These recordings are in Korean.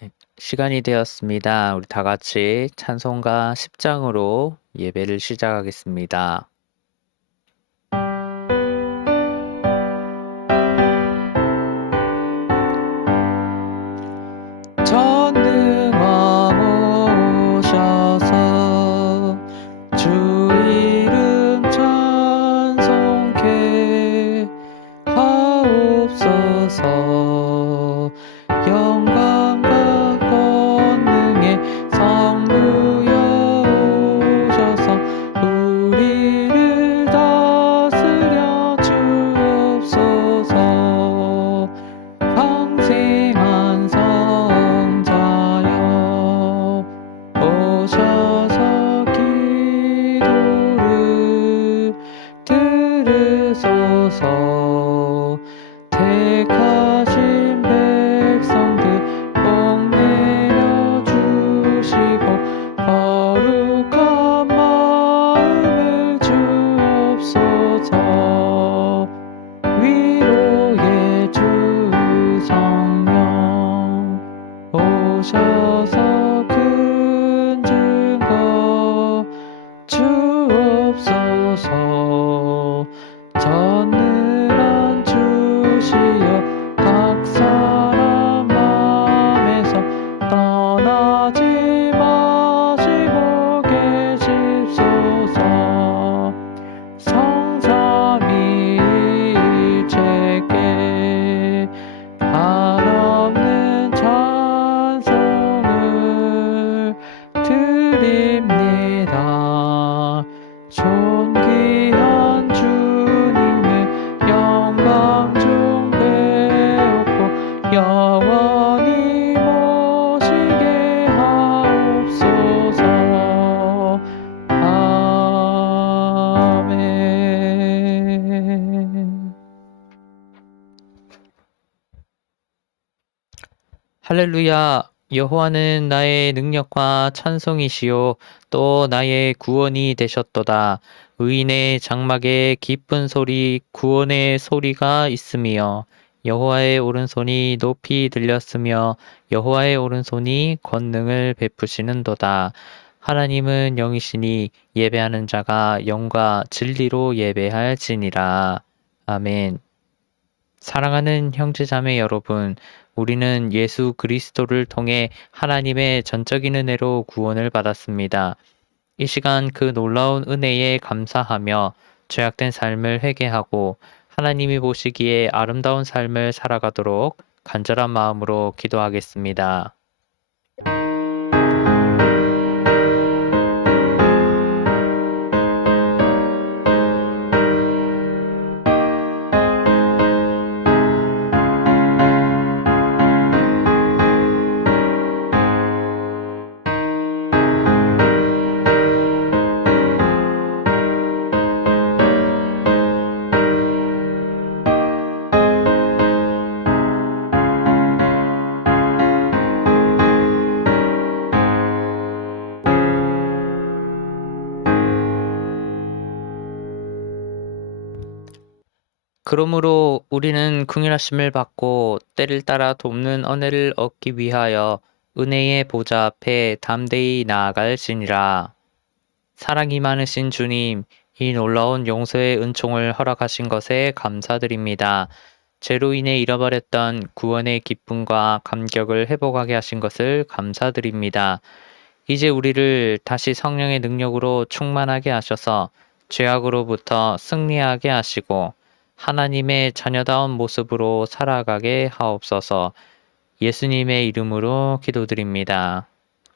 네, 시간이 되었습니다. 우리 다 같이 찬송가 10장으로 예배를 시작하겠습니다. 전능왕 오셔서 주 이름 찬송케 하옵소서. 영광과 권능의 성부여 오셔서 우리를 다스려 주옵소서. 평생한 성자여 오셔서 기도를 들으소서. 택하신 백성들 복 내려주시고 거룩한 마음을 주옵소서. 위로의 주 성령 오셔서 큰 증거 주옵소서. 전능한 주시여 각 사람 맘에서 떠나지 마시고 계십소서. 성삼위일체께 한없는 찬송을 드립니다. 존귀한 주님을 영광 중 배웠고 영원히 모시게 하옵소서. 아멘. 할렐루야. 여호와는 나의 능력과 찬송이시요 또 나의 구원이 되셨도다. 의인의 장막에 기쁜 소리 구원의 소리가 있으며 여호와의 오른손이 높이 들렸으며 여호와의 오른손이 권능을 베푸시는도다. 하나님은 영이시니 예배하는 자가 영과 진리로 예배할지니라. 아멘. 사랑하는 형제자매 여러분, 우리는 예수 그리스도를 통해 하나님의 전적인 은혜로 구원을 받았습니다. 이 시간 그 놀라운 은혜에 감사하며 죄악된 삶을 회개하고 하나님이 보시기에 아름다운 삶을 살아가도록 간절한 마음으로 기도하겠습니다. 그러므로 우리는 긍휼하심을 받고 때를 따라 돕는 은혜를 얻기 위하여 은혜의 보좌 앞에 담대히 나아갈지니라. 사랑이 많으신 주님, 이 놀라운 용서의 은총을 허락하신 것에 감사드립니다. 죄로 인해 잃어버렸던 구원의 기쁨과 감격을 회복하게 하신 것을 감사드립니다. 이제 우리를 다시 성령의 능력으로 충만하게 하셔서 죄악으로부터 승리하게 하시고 하나님의 자녀다운 모습으로 살아가게 하옵소서. 예수님의 이름으로 기도드립니다.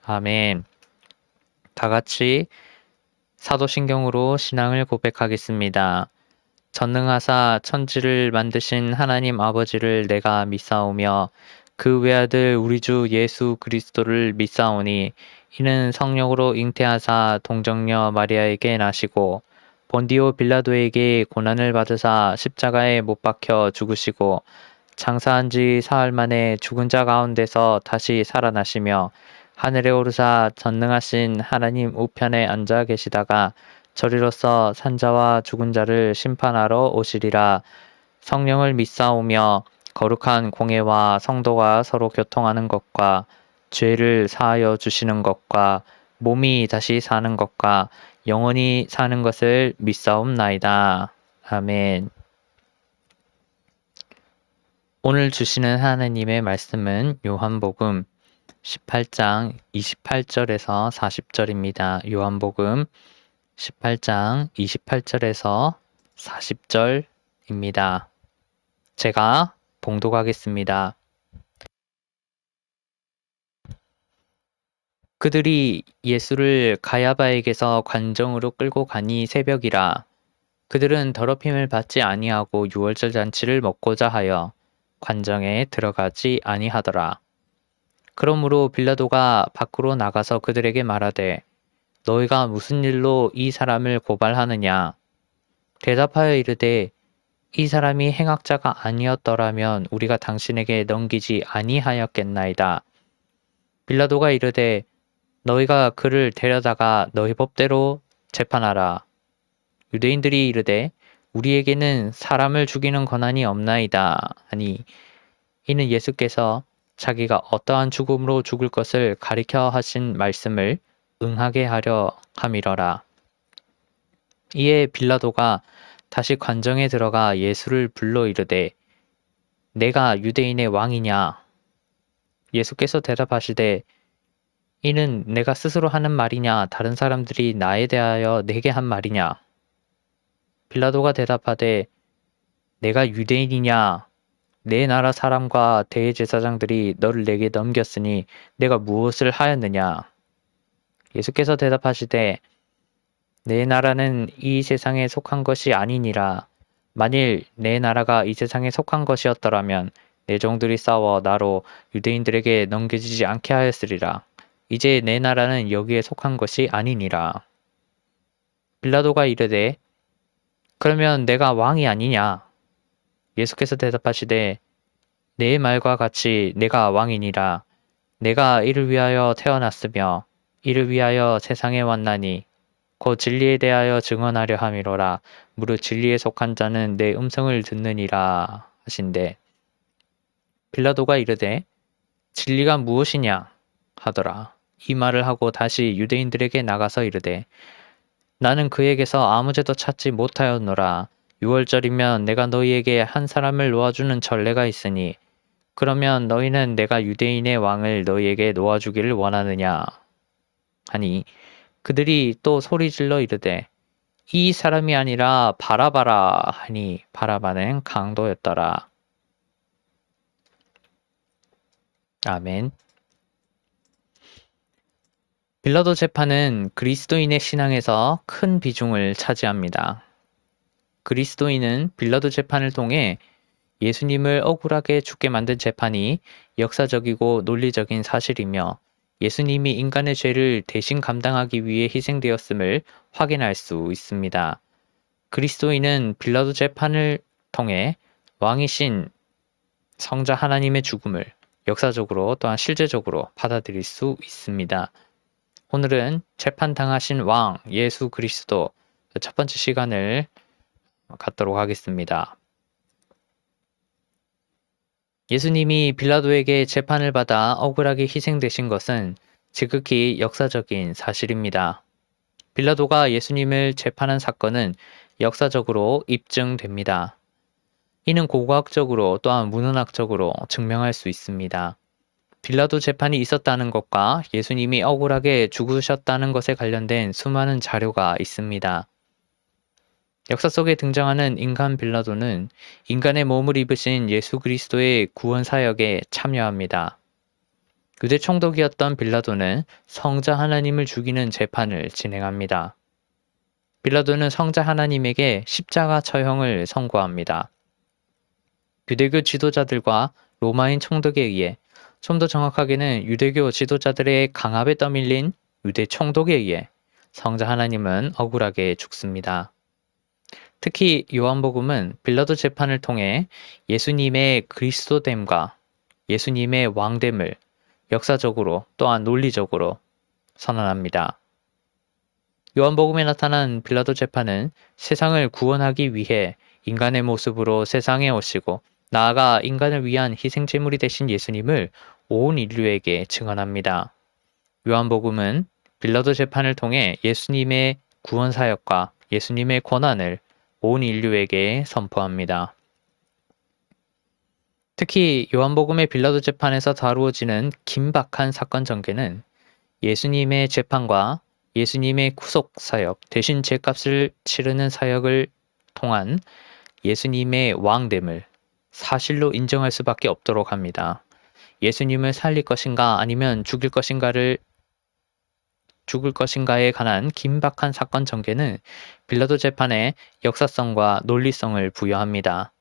아멘. 다 같이 사도신경으로 신앙을 고백하겠습니다. 전능하사 천지를 만드신 하나님 아버지를 내가 믿사오며 그 외아들 우리 주 예수 그리스도를 믿사오니 이는 성령으로 잉태하사 동정녀 마리아에게 나시고 본디오 빌라도에게 고난을 받으사 십자가에 못 박혀 죽으시고 장사한 지 사흘 만에 죽은 자 가운데서 다시 살아나시며 하늘에 오르사 전능하신 하나님 우편에 앉아 계시다가 저리로서 산자와 죽은 자를 심판하러 오시리라. 성령을 믿사오며 거룩한 공예와 성도가 서로 교통하는 것과 죄를 사하여 주시는 것과 몸이 다시 사는 것과 영원히 사는 것을 믿사옵나이다. 아멘. 오늘 주시는 하나님의 말씀은 요한복음 18장 28절에서 40절입니다. 요한복음 18장 28절에서 40절입니다. 제가 봉독하겠습니다. 그들이 예수를 가야바에게서 관정으로 끌고 가니 새벽이라. 그들은 더럽힘을 받지 아니하고 유월절 잔치를 먹고자 하여 관정에 들어가지 아니하더라. 그러므로 빌라도가 밖으로 나가서 그들에게 말하되 너희가 무슨 일로 이 사람을 고발하느냐? 대답하여 이르되 이 사람이 행악자가 아니었더라면 우리가 당신에게 넘기지 아니하였겠나이다. 빌라도가 이르되 너희가 그를 데려다가 너희 법대로 재판하라. 유대인들이 이르되 우리에게는 사람을 죽이는 권한이 없나이다 하니 이는 예수께서 자기가 어떠한 죽음으로 죽을 것을 가리켜 하신 말씀을 응하게 하려 함이러라. 이에 빌라도가 다시 관정에 들어가 예수를 불러 이르되 내가 유대인의 왕이냐? 예수께서 대답하시되 이는 내가 스스로 하는 말이냐 다른 사람들이 나에 대하여 내게 한 말이냐? 빌라도가 대답하되 내가 유대인이냐? 내 나라 사람과 대제사장들이 너를 내게 넘겼으니 내가 무엇을 하였느냐? 예수께서 대답하시되 내 나라는 이 세상에 속한 것이 아니니라. 만일 내 나라가 이 세상에 속한 것이었더라면 내 종들이 싸워 나로 유대인들에게 넘겨지지 않게 하였으리라. 이제 내 나라는 여기에 속한 것이 아니니라. 빌라도가 이르되 그러면 내가 왕이 아니냐? 예수께서 대답하시되 내 말과 같이 내가 왕이니라. 내가 이를 위하여 태어났으며 이를 위하여 세상에 왔나니 곧 진리에 대하여 증언하려 함이로라. 무릇 진리에 속한 자는 내 음성을 듣느니라 하신대. 빌라도가 이르되 진리가 무엇이냐 하더라. 이 말을 하고 다시 유대인들에게 나가서 이르되 나는 그에게서 아무 죄도 찾지 못하였노라. 유월절이면 내가 너희에게 한 사람을 놓아주는 전례가 있으니 그러면 너희는 내가 유대인의 왕을 너희에게 놓아주기를 원하느냐 하니 그들이 또 소리질러 이르되 이 사람이 아니라 바라바라 하니 바라바는 강도였더라. 아멘. 빌라도 재판은 그리스도인의 신앙에서 큰 비중을 차지합니다. 그리스도인은 빌라도 재판을 통해 예수님을 억울하게 죽게 만든 재판이 역사적이고 논리적인 사실이며 예수님이 인간의 죄를 대신 감당하기 위해 희생되었음을 확인할 수 있습니다. 그리스도인은 빌라도 재판을 통해 왕이신 성자 하나님의 죽음을 역사적으로 또한 실제적으로 받아들일 수 있습니다. 오늘은 재판당하신 왕 예수 그리스도 첫 번째 시간을 갖도록 하겠습니다. 예수님이 빌라도에게 재판을 받아 억울하게 희생되신 것은 지극히 역사적인 사실입니다. 빌라도가 예수님을 재판한 사건은 역사적으로 입증됩니다. 이는 고고학적으로 또한 문헌학적으로 증명할 수 있습니다. 빌라도 재판이 있었다는 것과 예수님이 억울하게 죽으셨다는 것에 관련된 수많은 자료가 있습니다. 역사 속에 등장하는 인간 빌라도는 인간의 몸을 입으신 예수 그리스도의 구원 사역에 참여합니다. 유대 총독이었던 빌라도는 성자 하나님을 죽이는 재판을 진행합니다. 빌라도는 성자 하나님에게 십자가 처형을 선고합니다. 유대교 지도자들과 로마인 총독에 의해, 좀 더 정확하게는 유대교 지도자들의 강압에 떠밀린 유대 총독에 의해 성자 하나님은 억울하게 죽습니다. 특히 요한복음은 빌라도 재판을 통해 예수님의 그리스도됨과 예수님의 왕됨을 역사적으로 또한 논리적으로 선언합니다. 요한복음에 나타난 빌라도 재판은 세상을 구원하기 위해 인간의 모습으로 세상에 오시고 나아가 인간을 위한 희생제물이 되신 예수님을 온 인류에게 증언합니다. 요한복음은 빌라도 재판을 통해 예수님의 구원 사역과 예수님의 권한을 온 인류에게 선포합니다. 특히 요한복음의 빌라도 재판에서 다루어지는 긴박한 사건 전개는 예수님의 재판과 예수님의 구속 사역, 대신 죄값을 치르는 사역을 통한 예수님의 왕됨을 사실로 인정할 수밖에 없도록 합니다. 예수님을 살릴 것인가 아니면 죽을 것인가에 관한 긴박한 사건 전개는 빌라도 재판에 역사성과 논리성을 부여합니다.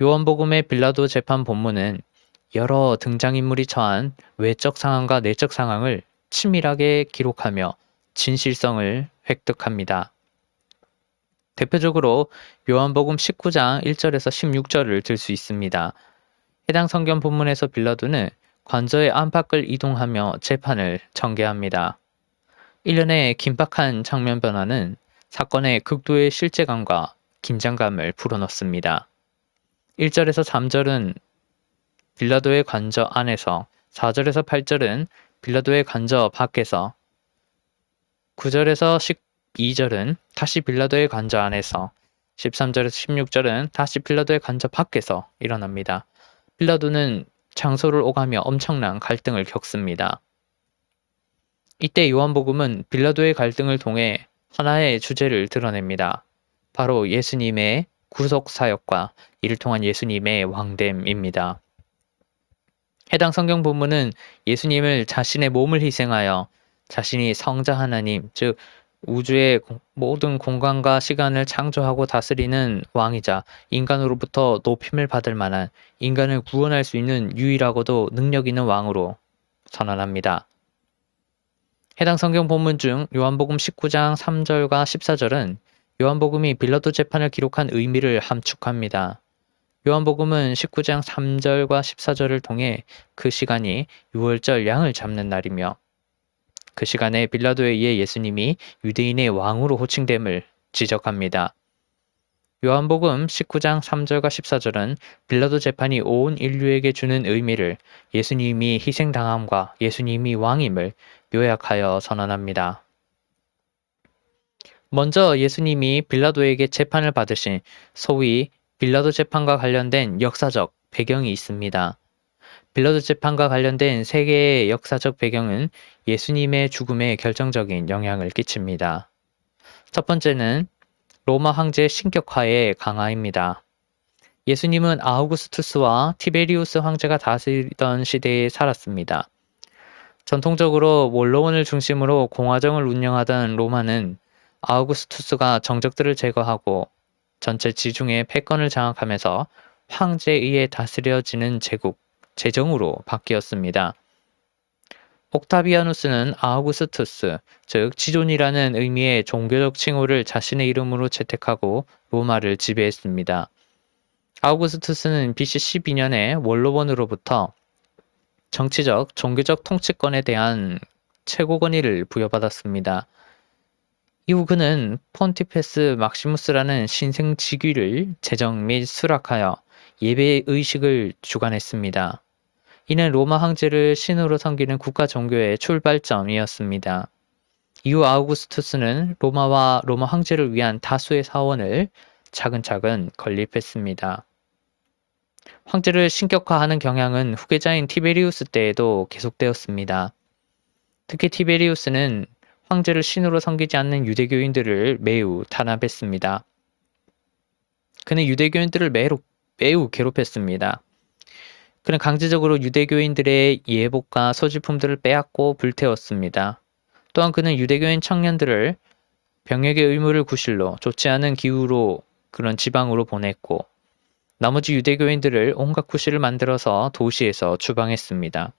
요한복음의 빌라도 재판 본문은 여러 등장인물이 처한 외적 상황과 내적 상황을 친밀하게 기록하며 진실성을 획득합니다. 대표적으로 요한복음 19장 1절에서 16절을 들 수 있습니다. 해당 성경 본문에서 빌라도는 관저의 안팎을 이동하며 재판을 전개합니다. 일련의 긴박한 장면 변화는 사건의 극도의 실제감과 긴장감을 불어넣습니다. 1절에서 3절은 빌라도의 관저 안에서, 4절에서 8절은 빌라도의 관저 밖에서, 9절에서 12절은 다시 빌라도의 관저 안에서, 13절에서 16절은 다시 빌라도의 관저 밖에서 일어납니다. 빌라도는 장소를 오가며 엄청난 갈등을 겪습니다. 이때 요한복음은 빌라도의 갈등을 통해 하나의 주제를 드러냅니다. 바로 예수님의 구속 사역과 이를 통한 예수님의 왕됨입니다. 해당 성경 본문은 예수님을 자신의 몸을 희생하여 자신이 성자 하나님, 즉 우주의 모든 공간과 시간을 창조하고 다스리는 왕이자 인간으로부터 높임을 받을 만한 인간을 구원할 수 있는 유일하고도 능력 있는 왕으로 선언합니다. 해당 성경 본문 중 요한복음 19장 3절과 14절은 요한복음이 빌라도 재판을 기록한 의미를 함축합니다. 요한복음은 19장 3절과 14절을 통해 그 시간이 유월절 양을 잡는 날이며 그 시간에 빌라도에 의해 예수님이 유대인의 왕으로 호칭됨을 지적합니다. 요한복음 19장 3절과 14절은 빌라도 재판이 온 인류에게 주는 의미를 예수님이 희생당함과 예수님이 왕임을 요약하여 선언합니다. 먼저 예수님이 빌라도에게 재판을 받으신 소위 빌라도 재판과 관련된 역사적 배경이 있습니다. 빌라도 재판과 관련된 세 개의 역사적 배경은 예수님의 죽음에 결정적인 영향을 끼칩니다. 첫 번째는 로마 황제의 신격화의 강화입니다. 예수님은 아우구스투스와 티베리우스 황제가 다스리던 시대에 살았습니다. 전통적으로 원로원을 중심으로 공화정을 운영하던 로마는 아우구스투스가 정적들을 제거하고 전체 지중해 패권을 장악하면서 황제에 의해 다스려지는 제정으로 바뀌었습니다. 옥타비아누스는 아우구스투스, 즉 지존이라는 의미의 종교적 칭호를 자신의 이름으로 채택하고 로마를 지배했습니다. 아우구스투스는 BC 12년에 원로원으로부터 정치적, 종교적 통치권에 대한 최고 권위를 부여받았습니다. 이후 그는 폰티페스 막시무스라는 신생 직위를 제정 및 수락하여 예배 의식을 주관했습니다. 이는 로마 황제를 신으로 섬기는 국가 종교의 출발점이었습니다. 이후 아우구스투스는 로마와 로마 황제를 위한 다수의 사원을 차근차근 건립했습니다. 황제를 신격화하는 경향은 후계자인 티베리우스 때에도 계속되었습니다. 특히 티베리우스는 황제를 신으로 섬기지 않는 유대교인들을 매우 탄압했습니다. 그는 유대교인들을 매우 괴롭혔습니다. 그는 강제적으로 유대교인들의 예복과 소지품들을 빼앗고 불태웠습니다. 또한 그는 유대교인 청년들을 병역의 의무를 구실로 좋지 않은 기후로 그런 지방으로 보냈고 나머지 유대교인들을 온갖 구실을 만들어서 도시에서 추방했습니다.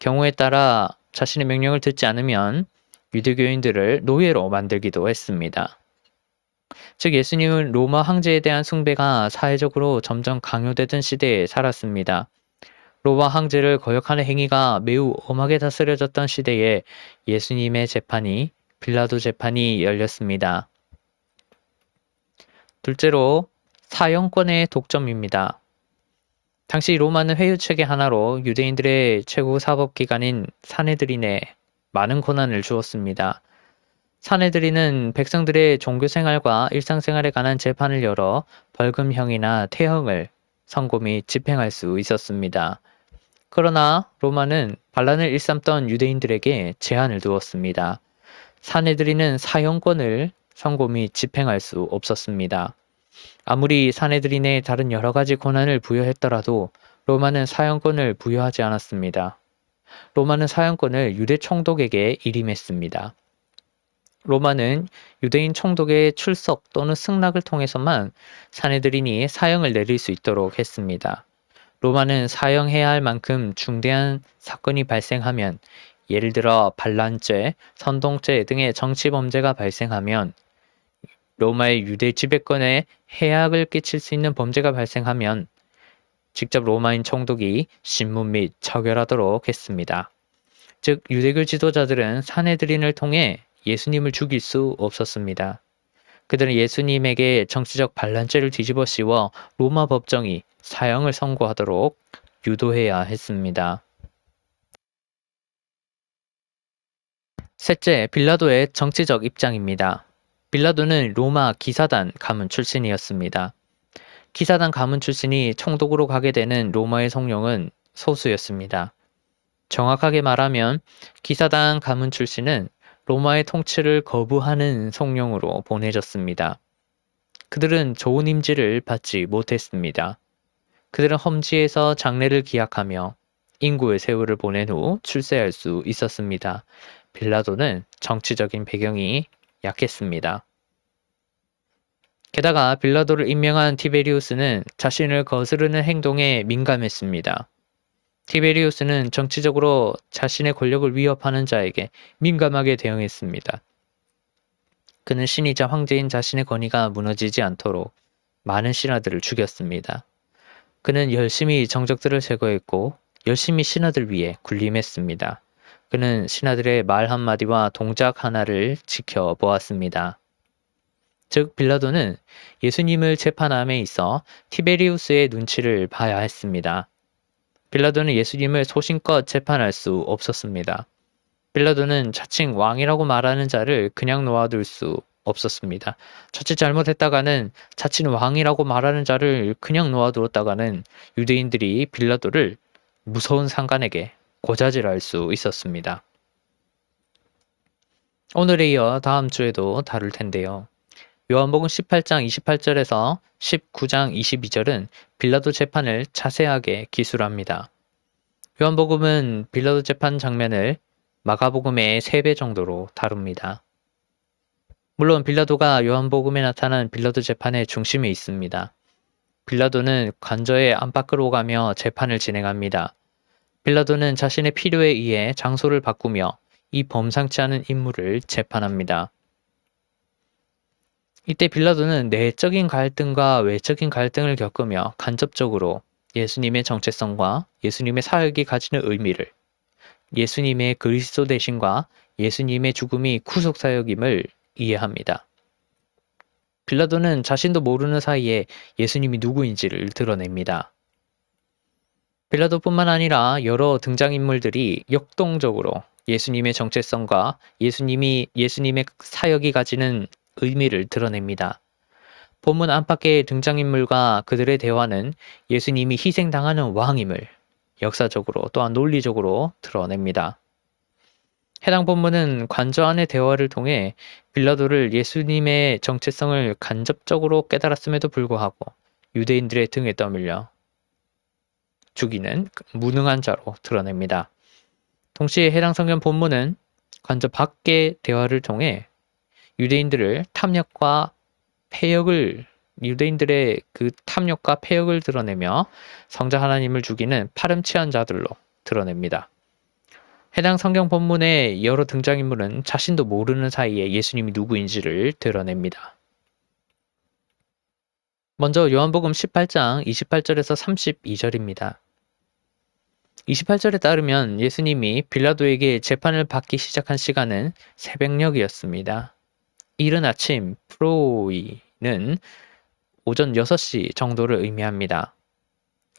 경우에 따라 자신의 명령을 듣지 않으면 유대교인들을 노예로 만들기도 했습니다. 즉 예수님은 로마 황제에 대한 숭배가 사회적으로 점점 강요되던 시대에 살았습니다. 로마 황제를 거역하는 행위가 매우 엄하게 다스려졌던 시대에 예수님의 재판이 빌라도 재판이 열렸습니다. 둘째로 사형권의 독점입니다. 당시 로마는 회유체계 하나로 유대인들의 최고 사법기관인 사내들인에 많은 권한을 주었습니다. 사내들인은 백성들의 종교생활과 일상생활에 관한 재판을 열어 벌금형이나 태형을 선고 및 집행할 수 있었습니다. 그러나 로마는 반란을 일삼던 유대인들에게 제한을 두었습니다. 사내들인은 사형권을 선고 및 집행할 수 없었습니다. 아무리 사내들인에 다른 여러 가지 권한을 부여했더라도 로마는 사형권을 부여하지 않았습니다. 로마는 사형권을 유대 총독에게 일임했습니다. 로마는 유대인 총독의 출석 또는 승낙을 통해서만 사내들인이 사형을 내릴 수 있도록 했습니다. 로마는 사형해야 할 만큼 중대한 사건이 발생하면, 예를 들어 반란죄, 선동죄 등의 정치 범죄가 발생하면, 로마의 유대 지배권에 해악을 끼칠 수 있는 범죄가 발생하면 직접 로마인 총독이 신문 및 처결하도록 했습니다. 즉 유대교 지도자들은 사내들인을 통해 예수님을 죽일 수 없었습니다. 그들은 예수님에게 정치적 반란죄를 뒤집어 씌워 로마 법정이 사형을 선고하도록 유도해야 했습니다. 셋째, 빌라도의 정치적 입장입니다. 빌라도는 로마 기사단 가문 출신이었습니다. 기사단 가문 출신이 총독으로 가게 되는 로마의 성령은 소수였습니다. 정확하게 말하면 기사단 가문 출신은 로마의 통치를 거부하는 성령으로 보내졌습니다. 그들은 좋은 임지를 받지 못했습니다. 그들은 험지에서 장래를 기약하며 인구의 세월을 보낸 후 출세할 수 있었습니다. 빌라도는 정치적인 배경이 약했습니다. 게다가 빌라도를 임명한 티베리우스는 자신을 거스르는 행동에 민감했습니다. 티베리우스는 정치적으로 자신의 권력을 위협하는 자에게 민감하게 대응했습니다. 그는 신이자 황제인 자신의 권위가 무너지지 않도록 많은 신하들을 죽였습니다. 그는 열심히 정적들을 제거했고 열심히 신하들 위해 군림했습니다. 그는 신하들의 말 한마디와 동작 하나를 지켜보았습니다. 즉 빌라도는 예수님을 재판함에 있어 티베리우스의 눈치를 봐야 했습니다. 빌라도는 예수님을 소신껏 재판할 수 없었습니다. 빌라도는 자칭 왕이라고 말하는 자를 그냥 놓아둘 수 없었습니다. 자칫 잘못했다가는 자칭 왕이라고 말하는 자를 그냥 놓아두었다가는 유대인들이 빌라도를 무서운 상관에게 고자질할 수 있었습니다. 오늘에 이어 다음 주에도 다룰 텐데요. 요한복음 18장 28절에서 19장 22절은 빌라도 재판을 자세하게 기술합니다. 요한복음은 빌라도 재판 장면을 마가복음의 3배 정도로 다룹니다. 물론 빌라도가 요한복음에 나타난 빌라도 재판의 중심에 있습니다. 빌라도는 관저의 안팎으로 가며 재판을 진행합니다. 빌라도는 자신의 필요에 의해 장소를 바꾸며 이 범상치 않은 인물을 재판합니다. 이때 빌라도는 내적인 갈등과 외적인 갈등을 겪으며 간접적으로 예수님의 정체성과 예수님의 사역이 가지는 의미를, 예수님의 그리스도 되심과 예수님의 죽음이 구속사역임을 이해합니다. 빌라도는 자신도 모르는 사이에 예수님이 누구인지를 드러냅니다. 빌라도뿐만 아니라 여러 등장인물들이 역동적으로 예수님의 정체성과 예수님의 사역이 가지는 의미를 드러냅니다. 본문 안팎의 등장인물과 그들의 대화는 예수님이 희생당하는 왕임을 역사적으로 또한 논리적으로 드러냅니다. 해당 본문은 관저 안의 대화를 통해 빌라도를 예수님의 정체성을 간접적으로 깨달았음에도 불구하고 유대인들의 등에 떠밀려 죽이는 무능한 자로 드러냅니다. 동시에 해당 성경 본문은 관저 밖의 대화를 통해 유대인들의 탐욕과 폐역을 드러내며 성자 하나님을 죽이는 파렴치한 자들로 드러냅니다. 해당 성경 본문의 여러 등장인물은 자신도 모르는 사이에 예수님이 누구인지를 드러냅니다. 먼저 요한복음 18장 28절에서 32절입니다. 28절에 따르면 예수님이 빌라도에게 재판을 받기 시작한 시간은 새벽녘이었습니다. 이른 아침 프로이는 오전 6시 정도를 의미합니다.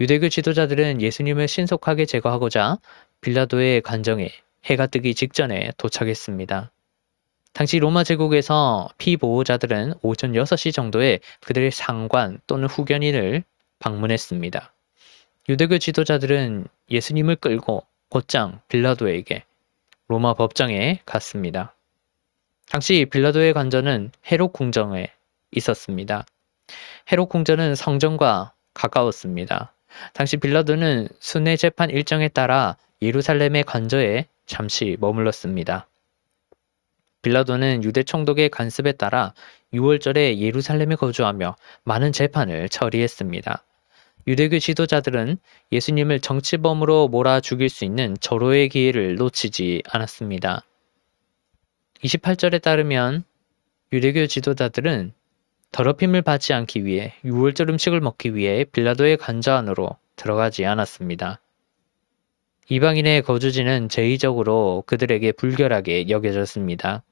유대교 지도자들은 예수님을 신속하게 제거하고자 빌라도의 관정에 해가 뜨기 직전에 도착했습니다. 당시 로마 제국에서 피보호자들은 오전 6시 정도에 그들의 상관 또는 후견인을 방문했습니다. 유대교 지도자들은 예수님을 끌고 곧장 빌라도에게 로마 법정에 갔습니다. 당시 빌라도의 관저는 헤롯 궁정에 있었습니다. 헤롯 궁전은 성전과 가까웠습니다. 당시 빌라도는 순회 재판 일정에 따라 예루살렘의 관저에 잠시 머물렀습니다. 빌라도는 유대 총독의 간섭에 따라 6월절에 예루살렘에 거주하며 많은 재판을 처리했습니다. 유대교 지도자들은 예수님을 정치범으로 몰아 죽일 수 있는 절호의 기회를 놓치지 않았습니다. 28절에 따르면 유대교 지도자들은 더럽힘을 받지 않기 위해 6월절 음식을 먹기 위해 빌라도의 관저 안으로 들어가지 않았습니다. 이방인의 거주지는 제의적으로 그들에게 불결하게 여겨졌습니다.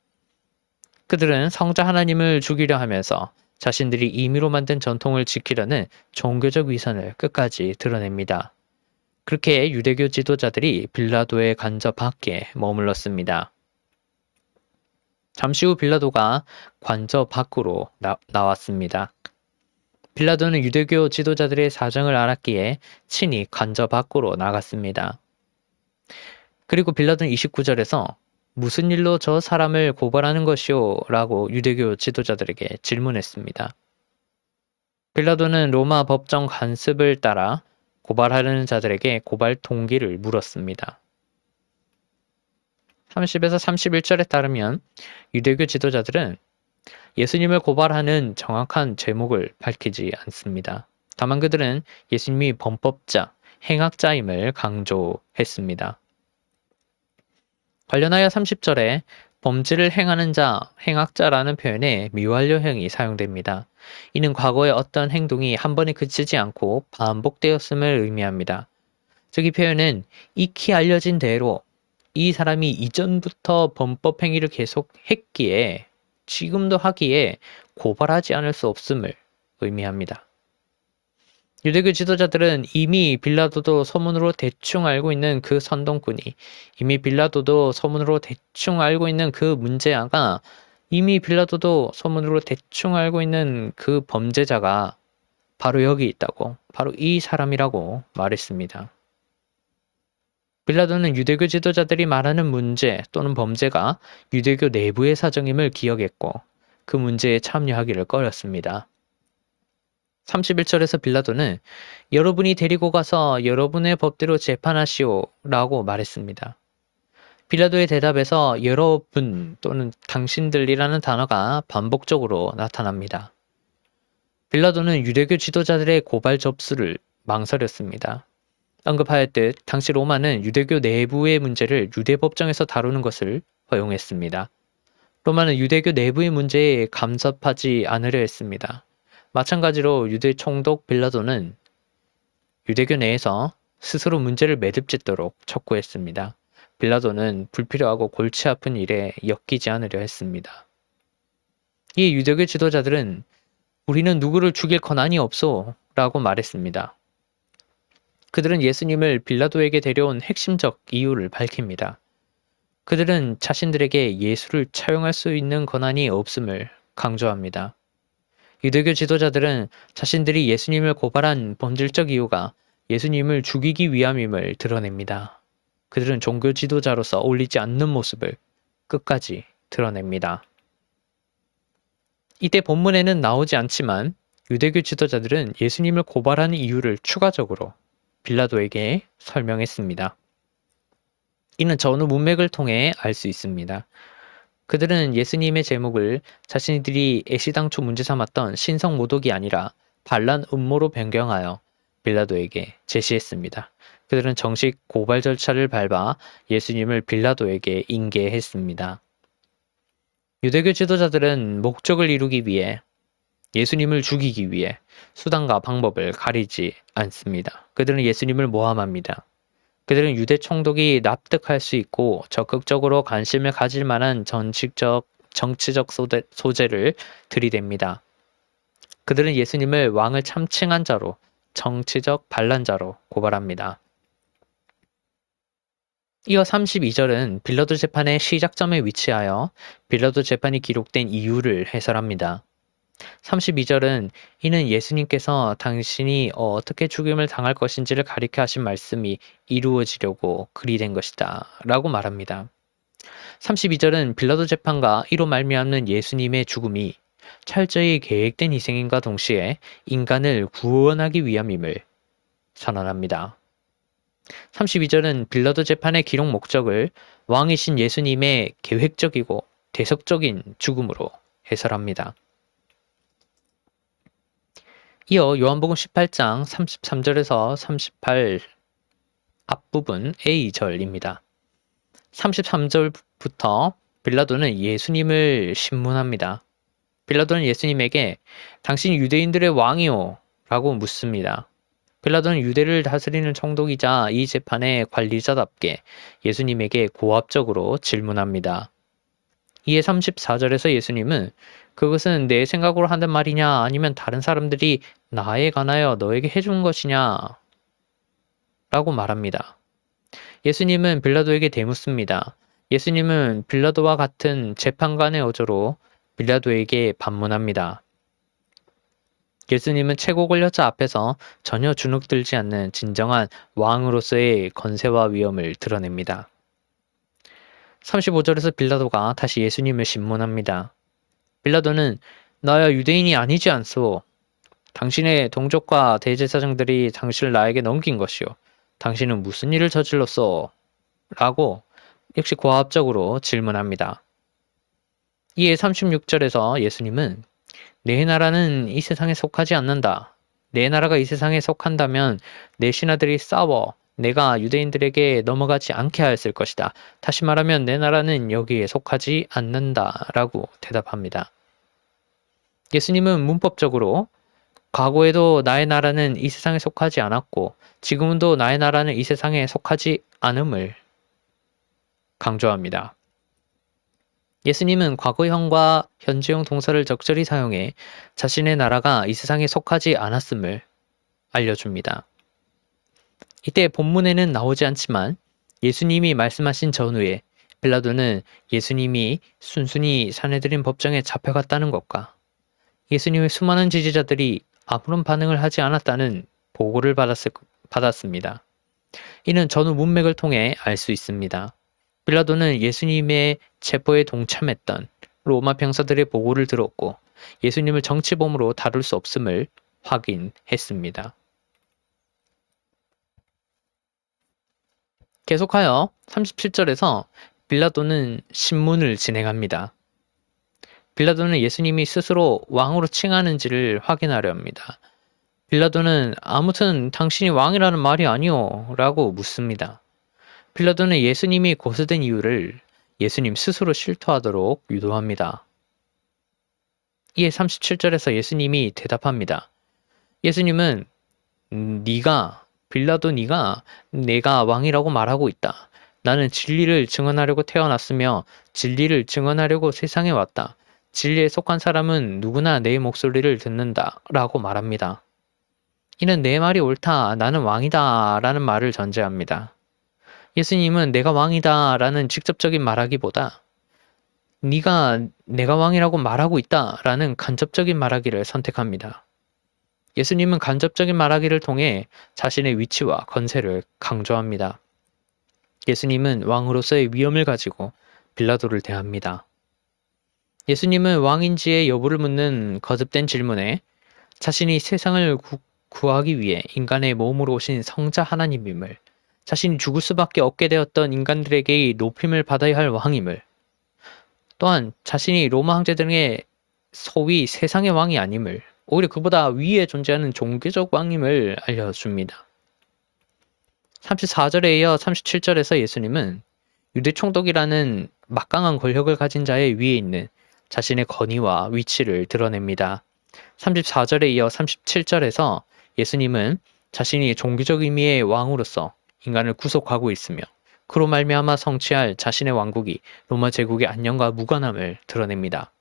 그들은 성자 하나님을 죽이려 하면서 자신들이 임의로 만든 전통을 지키려는 종교적 위선을 끝까지 드러냅니다. 그렇게 유대교 지도자들이 빌라도의 관저 밖에 머물렀습니다. 잠시 후 빌라도가 관저 밖으로 나왔습니다. 빌라도는 유대교 지도자들의 사정을 알았기에 친히 관저 밖으로 나갔습니다. 그리고 빌라도는 29절에서 무슨 일로 저 사람을 고발하는 것이오? 라고 유대교 지도자들에게 질문했습니다. 빌라도는 로마 법정 관습을 따라 고발하려는 자들에게 고발 동기를 물었습니다. 30에서 31절에 따르면 유대교 지도자들은 예수님을 고발하는 정확한 제목을 밝히지 않습니다. 다만 그들은 예수님이 범법자, 행악자임을 강조했습니다. 관련하여 30절에 범죄를 행하는 자, 행악자라는 표현에 미완료형이 사용됩니다. 이는 과거의 어떤 행동이 한 번에 그치지 않고 반복되었음을 의미합니다. 즉 이 표현은 익히 알려진 대로 이 사람이 이전부터 범법 행위를 계속했기에 지금도 하기에 고발하지 않을 수 없음을 의미합니다. 유대교 지도자들은 이미 빌라도도 소문으로 대충 알고 있는 그 선동꾼이, 이미 빌라도도 소문으로 대충 알고 있는 그 문제아가, 이미 빌라도도 소문으로 대충 알고 있는 그 범죄자가 바로 여기 있다고, 바로 이 사람이라고 말했습니다. 빌라도는 유대교 지도자들이 말하는 문제 또는 범죄가 유대교 내부의 사정임을 기억했고 그 문제에 참여하기를 꺼렸습니다. 31절에서 빌라도는 여러분이 데리고 가서 여러분의 법대로 재판하시오 라고 말했습니다. 빌라도의 대답에서 여러분 또는 당신들이라는 단어가 반복적으로 나타납니다. 빌라도는 유대교 지도자들의 고발 접수를 망설였습니다. 언급하였듯 당시 로마는 유대교 내부의 문제를 유대법정에서 다루는 것을 허용했습니다. 로마는 유대교 내부의 문제에 간섭하지 않으려 했습니다. 마찬가지로 유대 총독 빌라도는 유대교 내에서 스스로 문제를 매듭짓도록 촉구했습니다. 빌라도는 불필요하고 골치 아픈 일에 엮이지 않으려 했습니다. 이 유대교 지도자들은 우리는 누구를 죽일 권한이 없소 라고 말했습니다. 그들은 예수님을 빌라도에게 데려온 핵심적 이유를 밝힙니다. 그들은 자신들에게 예수를 처형할 수 있는 권한이 없음을 강조합니다. 유대교 지도자들은 자신들이 예수님을 고발한 본질적 이유가 예수님을 죽이기 위함임을 드러냅니다. 그들은 종교 지도자로서 어울리지 않는 모습을 끝까지 드러냅니다. 이때 본문에는 나오지 않지만 유대교 지도자들은 예수님을 고발하는 이유를 추가적으로 빌라도에게 설명했습니다. 이는 전후 문맥을 통해 알 수 있습니다. 그들은 예수님의 제목을 자신들이 애시당초 문제 삼았던 신성 모독이 아니라 반란 음모로 변경하여 빌라도에게 제시했습니다. 그들은 정식 고발 절차를 밟아 예수님을 빌라도에게 인계했습니다. 유대교 지도자들은 목적을 이루기 위해 예수님을 죽이기 위해 수단과 방법을 가리지 않습니다. 그들은 예수님을 모함합니다. 그들은 유대 총독이 납득할 수 있고 적극적으로 관심을 가질 만한 정치적 소재를 들이댑니다. 그들은 예수님을 왕을 참칭한 자로, 정치적 반란자로 고발합니다. 이어 32절은 빌라도 재판의 시작점에 위치하여 빌라도 재판이 기록된 이유를 해설합니다. 32절은 이는 예수님께서 당신이 어떻게 죽임을 당할 것인지를 가리켜 하신 말씀이 이루어지려고 그리 된 것이다 라고 말합니다. 32절은 빌라도 재판과 이로 말미암는 예수님의 죽음이 철저히 계획된 희생임과 동시에 인간을 구원하기 위함임을 선언합니다. 32절은 빌라도 재판의 기록 목적을 왕이신 예수님의 계획적이고 대속적인 죽음으로 해설합니다. 이어 요한복음 18장 33절에서 38 앞부분 A절입니다. 33절부터 빌라도는 예수님을 신문합니다. 빌라도는 예수님에게 당신이 유대인들의 왕이요? 라고 묻습니다. 빌라도는 유대를 다스리는 총독이자 이 재판의 관리자답게 예수님에게 고압적으로 질문합니다. 이에 34절에서 예수님은 그것은 내 생각으로 한단 말이냐 아니면 다른 사람들이 나에 관하여 너에게 해준 것이냐 라고 말합니다. 예수님은 빌라도에게 대묻습니다. 예수님은 빌라도와 같은 재판관의 어조로 빌라도에게 반문합니다. 예수님은 최고 권력자 앞에서 전혀 주눅들지 않는 진정한 왕으로서의 권세와 위엄을 드러냅니다. 35절에서 빌라도가 다시 예수님을 신문합니다. 빌라도는 나야 유대인이 아니지 않소. 당신의 동족과 대제사장들이 당신을 나에게 넘긴 것이요. 당신은 무슨 일을 저질렀소? 라고 역시 고압적으로 질문합니다. 이에 36절에서 예수님은 내 나라는 이 세상에 속하지 않는다. 내 나라가 이 세상에 속한다면 내 신하들이 싸워 내가 유대인들에게 넘어가지 않게 하였을 것이다. 다시 말하면 내 나라는 여기에 속하지 않는다. 라고 대답합니다. 예수님은 문법적으로 과거에도 나의 나라는 이 세상에 속하지 않았고 지금도 나의 나라는 이 세상에 속하지 않음을 강조합니다. 예수님은 과거형과 현재형 동사를 적절히 사용해 자신의 나라가 이 세상에 속하지 않았음을 알려줍니다. 이때 본문에는 나오지 않지만 예수님이 말씀하신 전후에 빌라도는 예수님이 순순히 사내들인 법정에 잡혀갔다는 것과 예수님의 수많은 지지자들이 아무런 반응을 하지 않았다는 보고를 받았습니다. 이는 전후 문맥을 통해 알 수 있습니다. 빌라도는 예수님의 체포에 동참했던 로마 병사들의 보고를 들었고 예수님을 정치범으로 다룰 수 없음을 확인했습니다. 계속하여 37절에서 빌라도는 신문을 진행합니다. 빌라도는 예수님이 스스로 왕으로 칭하는지를 확인하려 합니다. 빌라도는 아무튼 당신이 왕이라는 말이 아니오 라고 묻습니다. 빌라도는 예수님이 고소된 이유를 예수님 스스로 실토하도록 유도합니다. 이에 37절에서 예수님이 대답합니다. 예수님은 빌라도 네가 내가 왕이라고 말하고 있다. 나는 진리를 증언하려고 태어났으며 진리를 증언하려고 세상에 왔다. 진리에 속한 사람은 누구나 내 목소리를 듣는다 라고 말합니다. 이는 내 말이 옳다. 나는 왕이다 라는 말을 전제합니다. 예수님은 내가 왕이다 라는 직접적인 말하기보다 네가 내가 왕이라고 말하고 있다 라는 간접적인 말하기를 선택합니다. 예수님은 간접적인 말하기를 통해 자신의 위치와 권세를 강조합니다. 예수님은 왕으로서의 위엄을 가지고 빌라도를 대합니다. 예수님은 왕인지의 여부를 묻는 거듭된 질문에 자신이 세상을 구하기 위해 인간의 몸으로 오신 성자 하나님임을, 자신이 죽을 수밖에 없게 되었던 인간들에게 높임을 받아야 할 왕임을, 또한 자신이 로마 황제들의 소위 세상의 왕이 아님을, 오히려 그보다 위에 존재하는 종교적 왕임을 알려줍니다. 34절에 이어 37절에서 예수님은 유대 총독이라는 막강한 권력을 가진 자의 위에 있는 자신의 권위와 위치를 드러냅니다. 34절에 이어 37절에서 예수님은 자신이 종교적 의미의 왕으로서 인간을 구속하고 있으며 그로 말미암아 성취할 자신의 왕국이 로마 제국의 안녕과 무관함을 드러냅니다.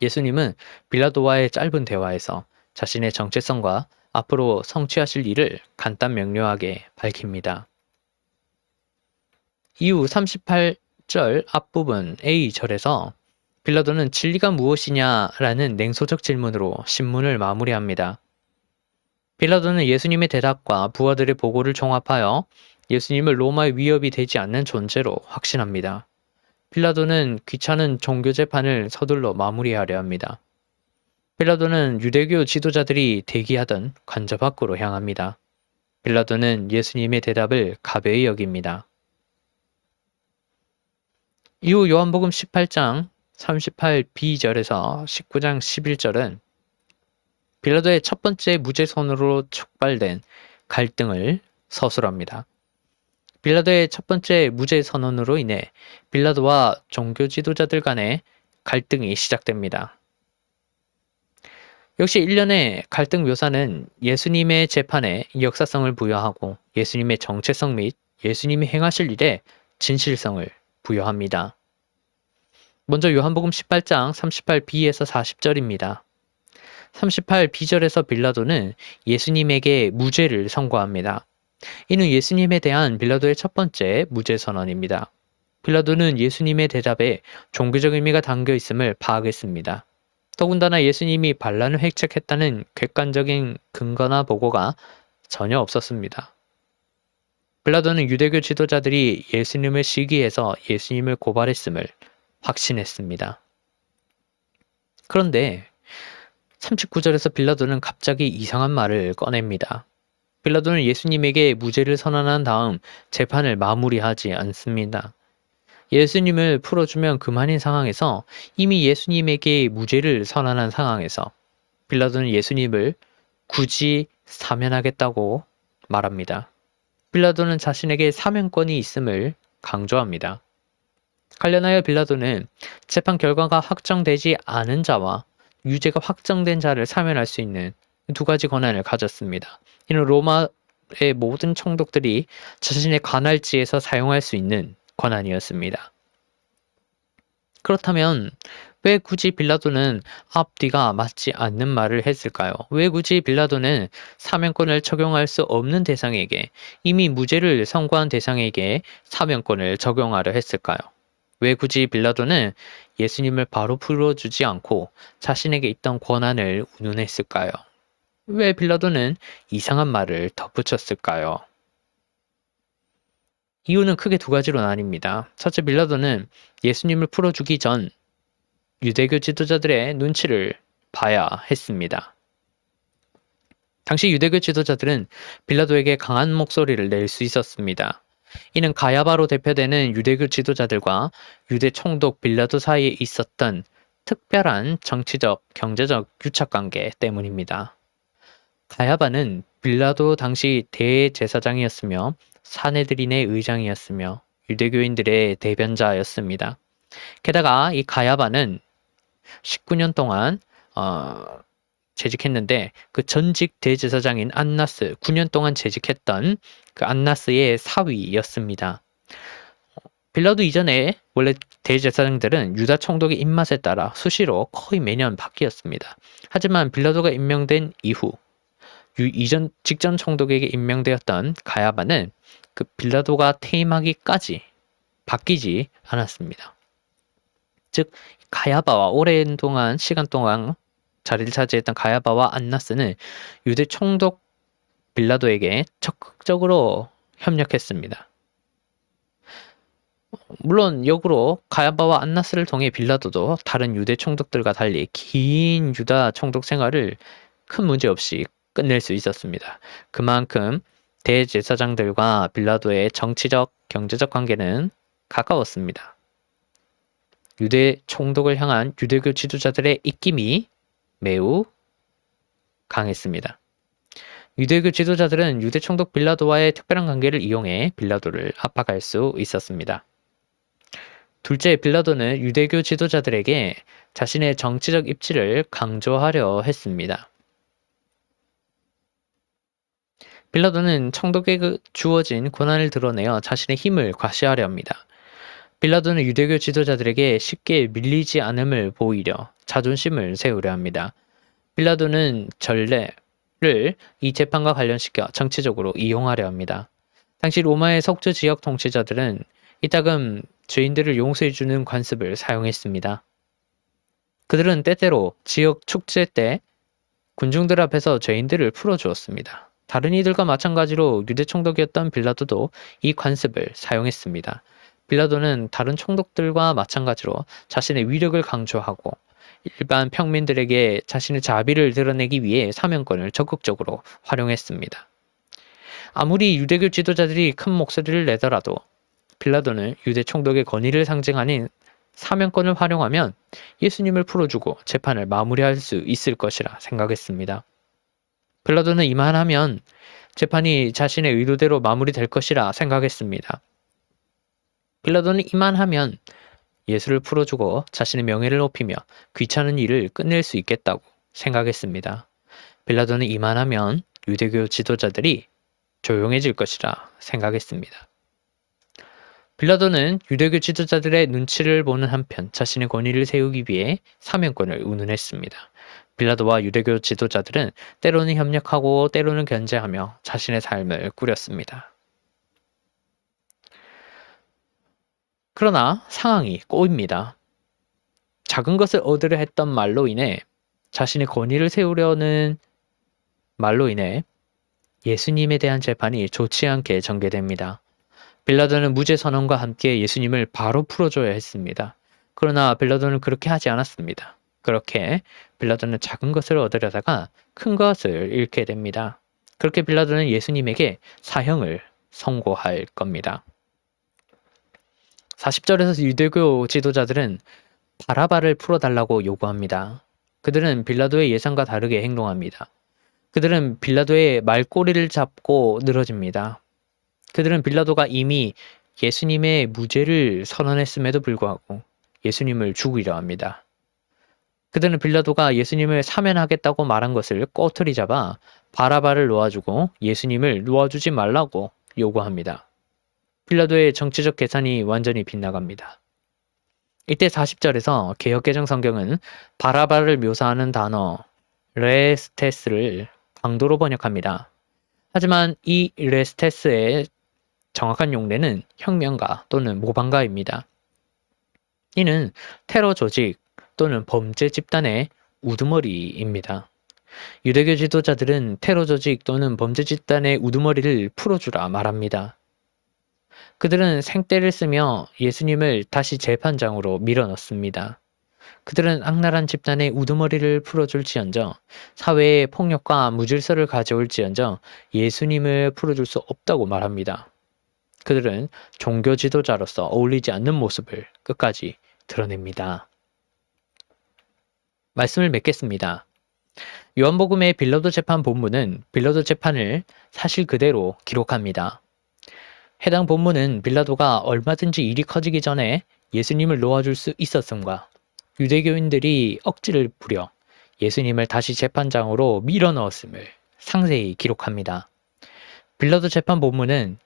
예수님은 빌라도와의 짧은 대화에서 자신의 정체성과 앞으로 성취하실 일을 간단 명료하게 밝힙니다. 이후 38절 앞부분 A절에서 빌라도는 진리가 무엇이냐라는 냉소적 질문으로 신문을 마무리합니다. 빌라도는 예수님의 대답과 부하들의 보고를 종합하여 예수님을 로마의 위협이 되지 않는 존재로 확신합니다. 빌라도는 귀찮은 종교 재판을 서둘러 마무리하려 합니다. 빌라도는 유대교 지도자들이 대기하던 관저 밖으로 향합니다. 빌라도는 예수님의 대답을 가벼이 여깁니다. 이후 요한복음 18장 38b절에서 19장 11절은 빌라도의 첫 번째 무죄선으로 촉발된 갈등을 서술합니다. 빌라도의 첫 번째 무죄 선언으로 인해 빌라도와 종교 지도자들 간의 갈등이 시작됩니다. 역시 일련의 갈등 묘사는 예수님의 재판에 역사성을 부여하고 예수님의 정체성 및 예수님이 행하실 일에 진실성을 부여합니다. 먼저 요한복음 18장 38b에서 40절입니다. 38b절에서 빌라도는 예수님에게 무죄를 선고합니다. 이는 예수님에 대한 빌라도의 첫 번째 무죄 선언입니다. 빌라도는 예수님의 대답에 종교적 의미가 담겨 있음을 파악했습니다. 더군다나 예수님이 반란을 획책했다는 객관적인 근거나 보고가 전혀 없었습니다. 빌라도는 유대교 지도자들이 예수님을 시기해서 예수님을 고발했음을 확신했습니다. 그런데 39절에서 빌라도는 갑자기 이상한 말을 꺼냅니다. 빌라도는 예수님에게 무죄를 선언한 다음 재판을 마무리하지 않습니다. 예수님을 풀어주면 그만인 상황에서 이미 예수님에게 무죄를 선언한 상황에서 빌라도는 예수님을 굳이 사면하겠다고 말합니다. 빌라도는 자신에게 사면권이 있음을 강조합니다. 관련하여 빌라도는 재판 결과가 확정되지 않은 자와 유죄가 확정된 자를 사면할 수 있는 두 가지 권한을 가졌습니다. 이는 로마의 모든 총독들이 자신의 관할지에서 사용할 수 있는 권한이었습니다. 그렇다면 왜 굳이 빌라도는 앞뒤가 맞지 않는 말을 했을까요? 왜 굳이 빌라도는 사면권을 적용할 수 없는 대상에게 이미 무죄를 선고한 대상에게 사면권을 적용하려 했을까요? 왜 굳이 빌라도는 예수님을 바로 풀어주지 않고 자신에게 있던 권한을 운운했을까요? 왜 빌라도는 이상한 말을 덧붙였을까요? 이유는 크게 두 가지로 나뉩니다. 첫째, 빌라도는 예수님을 풀어주기 전 유대교 지도자들의 눈치를 봐야 했습니다. 당시 유대교 지도자들은 빌라도에게 강한 목소리를 낼 수 있었습니다. 이는 가야바로 대표되는 유대교 지도자들과 유대 총독 빌라도 사이에 있었던 특별한 정치적, 경제적 유착관계 때문입니다. 가야바는 빌라도 당시 대제사장이었으며 사내들인의 의장이었으며 유대교인들의 대변자였습니다. 게다가 이 가야바는 19년 동안 재직했는데 그 전직 대제사장인 안나스 9년 동안 재직했던 그 안나스의 사위였습니다. 빌라도 이전에 원래 대제사장들은 유다 총독의 입맛에 따라 수시로 거의 매년 바뀌었습니다. 하지만 빌라도가 임명된 이후 이전 직전 총독에게 임명되었던 가야바는 그 빌라도가 퇴임하기까지 바뀌지 않았습니다. 즉 가야바와 오랜 동안 시간 동안 자리를 차지했던 가야바와 안나스는 유대 총독 빌라도에게 적극적으로 협력했습니다. 물론 역으로 가야바와 안나스를 통해 빌라도도 다른 유대 총독들과 달리 긴 유다 총독 생활을 큰 문제 없이 끝낼 수 있었습니다. 그만큼 대제사장들과 빌라도의 정치적, 경제적 관계는 가까웠습니다. 유대 총독을 향한 유대교 지도자들의 입김이 매우 강했습니다. 유대교 지도자들은 유대 총독 빌라도와의 특별한 관계를 이용해 빌라도를 압박할 수 있었습니다. 둘째, 빌라도는 유대교 지도자들에게 자신의 정치적 입지를 강조하려 했습니다. 빌라도는 청독에 주어진 권한을 드러내어 자신의 힘을 과시하려 합니다. 빌라도는 유대교 지도자들에게 쉽게 밀리지 않음을 보이려 자존심을 세우려 합니다. 빌라도는 전례를 이 재판과 관련시켜 정치적으로 이용하려 합니다. 당시 로마의 석주 지역 통치자들은 이따금 죄인들을 용서해주는 관습을 사용했습니다. 그들은 때때로 지역 축제 때 군중들 앞에서 죄인들을 풀어주었습니다. 다른 이들과 마찬가지로 유대 총독이었던 빌라도도 이 관습을 사용했습니다. 빌라도는 다른 총독들과 마찬가지로 자신의 위력을 강조하고 일반 평민들에게 자신의 자비를 드러내기 위해 사명권을 적극적으로 활용했습니다. 아무리 유대교 지도자들이 큰 목소리를 내더라도 빌라도는 유대 총독의 권위를 상징하는 사명권을 활용하면 예수님을 풀어주고 재판을 마무리할 수 있을 것이라 생각했습니다. 빌라도는 이만하면 재판이 자신의 의도대로 마무리될 것이라 생각했습니다. 빌라도는 이만하면 예수를 풀어주고 자신의 명예를 높이며 귀찮은 일을 끝낼 수 있겠다고 생각했습니다. 빌라도는 이만하면 유대교 지도자들이 조용해질 것이라 생각했습니다. 빌라도는 유대교 지도자들의 눈치를 보는 한편 자신의 권위를 세우기 위해 사명권을 운운했습니다. 빌라도와 유대교 지도자들은 때로는 협력하고 때로는 견제하며 자신의 삶을 꾸렸습니다. 그러나 상황이 꼬입니다. 작은 것을 얻으려 했던 말로 인해 자신의 권위를 세우려는 말로 인해 예수님에 대한 재판이 좋지 않게 전개됩니다. 빌라도는 무죄 선언과 함께 예수님을 바로 풀어줘야 했습니다. 그러나 빌라도는 그렇게 하지 않았습니다. 그렇게 빌라도는 작은 것을 얻으려다가 큰 것을 잃게 됩니다. 그렇게 빌라도는 예수님에게 사형을 선고할 겁니다. 40절에서 유대교 지도자들은 바라바를 풀어달라고 요구합니다. 그들은 빌라도의 예상과 다르게 행동합니다. 그들은 빌라도의 말꼬리를 잡고 늘어집니다. 그들은 빌라도가 이미 예수님의 무죄를 선언했음에도 불구하고 예수님을 죽이려 합니다. 그들은 빌라도가 예수님을 사면하겠다고 말한 것을 꼬투리 잡아 바라바를 놓아주고 예수님을 놓아주지 말라고 요구합니다. 빌라도의 정치적 계산이 완전히 빗나갑니다. 이때 40절에서 개역개정 성경은 바라바를 묘사하는 단어 레스테스를 강도로 번역합니다. 하지만 이 레스테스의 정확한 용례는 혁명가 또는 모방가입니다. 이는 테러 조직 또는 범죄 집단의 우두머리입니다. 유대교 지도자들은 테러 조직 또는 범죄 집단의 우두머리를 풀어주라 말합니다. 그들은 생떼를 쓰며 예수님을 다시 재판장으로 밀어넣습니다. 그들은 악랄한 집단의 우두머리를 풀어줄지언정 사회에 폭력과 무질서를 가져올지언정 예수님을 풀어줄 수 없다고 말합니다. 그들은 종교 지도자로서 어울리지 않는 모습을 끝까지 드러냅니다. 말씀을 맺겠습니다. 요한복음의 빌라도 재판 본문은 빌라도 재판을 사실 그대로 기록합니다. 해당 본문은 빌라도가 얼마든지 일이 커지기 전에 예수님을 놓아줄 수 있었음과 유대교인들이 억지를 부려 예수님을 다시 재판장으로 밀어넣었음을 상세히 기록합니다. 빌라도 재판 본문은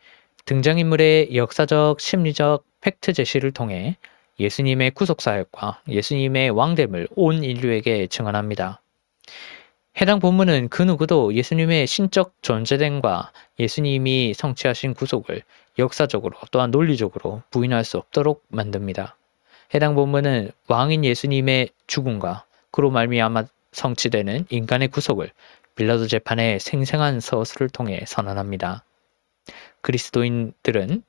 등장인물의 역사적, 심리적 팩트 제시를 통해 예수님의 구속사역과 예수님의 왕됨을 온 인류에게 증언합니다. 해당 본문은 그 누구도 예수님의 신적 존재됨과 예수님이 성취하신 구속을 역사적으로 또한 논리적으로 부인할 수 없도록 만듭니다. 해당 본문은 왕인 예수님의 죽음과 그로 말미암아 성취되는 인간의 구속을 빌라도 재판의 생생한 서술을 통해 선언합니다. 그리스도인들은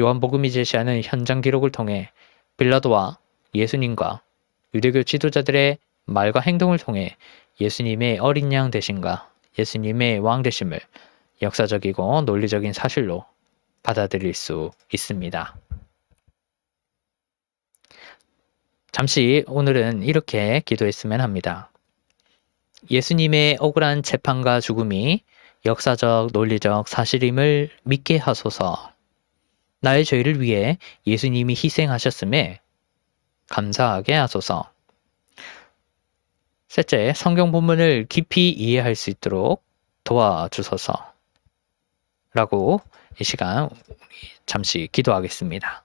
요한복음이 제시하는 현장 기록을 통해 빌라도와 예수님과 유대교 지도자들의 말과 행동을 통해 예수님의 어린 양 되심과 예수님의 왕 되심을 역사적이고 논리적인 사실로 받아들일 수 있습니다. 잠시 오늘은 이렇게 기도했으면 합니다. 예수님의 억울한 재판과 죽음이 역사적, 논리적 사실임을 믿게 하소서. 나의 죄를 위해 예수님이 희생하셨음에 감사하게 하소서. 셋째, 성경 본문을 깊이 이해할 수 있도록 도와주소서. 라고 이 시간 잠시 기도하겠습니다.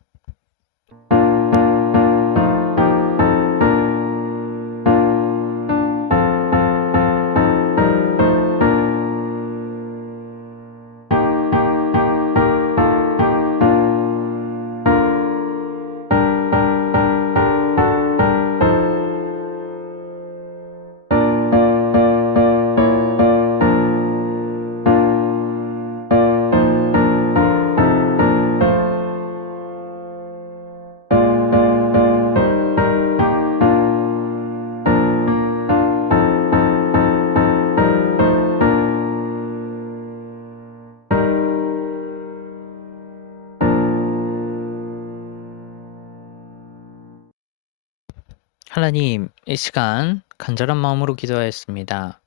하나님, 이 시간 간절한 마음으로 기도하였습니다.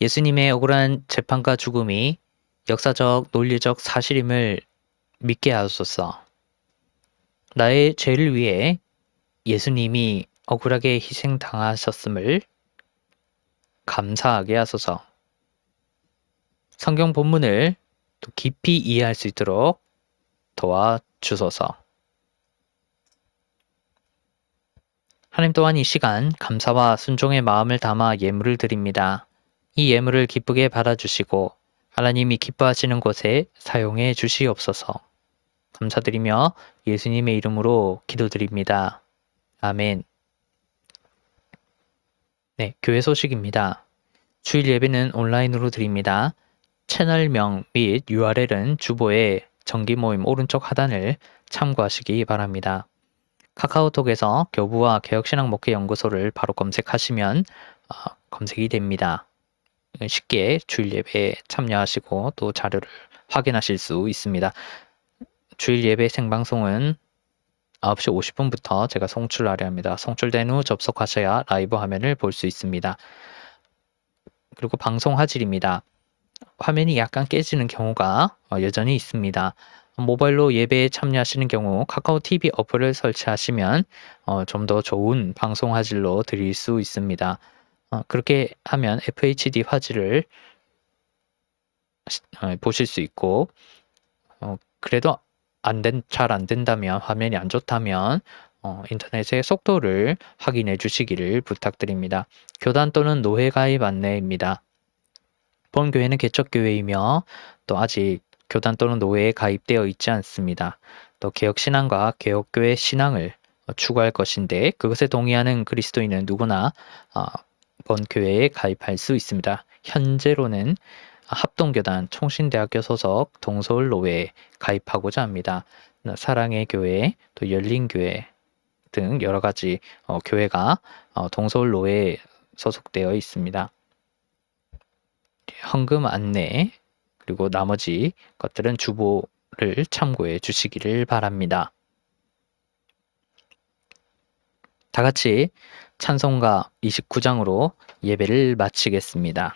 예수님의 억울한 재판과 죽음이 역사적, 논리적 사실임을 믿게 하소서. 나의 죄를 위해 예수님이 억울하게 희생당하셨음을 감사하게 하소서. 성경 본문을 또 깊이 이해할 수 있도록 도와주소서. 하나님 또한 이 시간 감사와 순종의 마음을 담아 예물을 드립니다. 이 예물을 기쁘게 받아주시고 하나님이 기뻐하시는 곳에 사용해 주시옵소서. 감사드리며 예수님의 이름으로 기도드립니다. 아멘. 네, 교회 소식입니다. 주일 예배는 온라인으로 드립니다. 채널명 및 URL은 주보의 정기 모임 오른쪽 하단을 참고하시기 바랍니다. 카카오톡에서 교부와 개혁신앙목회연구소를 바로 검색하시면 검색이 됩니다. 쉽게 주일 예배에 참여하시고 또 자료를 확인하실 수 있습니다. 주일 예배 생방송은 9시 50분부터 제가 송출하려 합니다. 송출된 후 접속하셔야 라이브 화면을 볼 수 있습니다. 그리고 방송 화질입니다. 화면이 약간 깨지는 경우가 여전히 있습니다. 모바일로 예배에 참여하시는 경우 카카오 TV 어플을 설치하시면 좀 더 좋은 방송 화질로 드릴 수 있습니다. 그렇게 하면 FHD 화질을 보실 수 있고 그래도 잘 안 된다면 화면이 안 좋다면 인터넷의 속도를 확인해 주시기를 부탁드립니다. 교단 또는 노회 가입 안내입니다. 본 교회는 개척교회이며 또 아직 교단 또는 노회에 가입되어 있지 않습니다. 또 개혁신앙과 개혁교회 신앙을 추구할 것인데 그것에 동의하는 그리스도인은 누구나 본 교회에 가입할 수 있습니다. 현재로는 합동교단, 총신대학교 소속 동서울노회에 가입하고자 합니다. 사랑의 교회, 또 열린교회 등 여러 가지 교회가 동서울노회에 소속되어 있습니다. 헌금 안내 그리고 나머지 것들은 주보를 참고해 주시기를 바랍니다. 다 같이 찬송가 29장으로 예배를 마치겠습니다.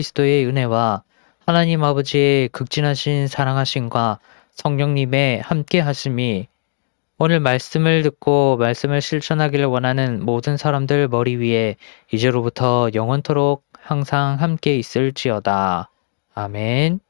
그리스도의 은혜와 하나님 아버지의 극진하신 사랑하심과 성령님의 함께 하심이 오늘 말씀을 듣고 말씀을 실천하기를 원하는 모든 사람들 머리 위에 이제로부터 영원토록 항상 함께 있을지어다. 아멘.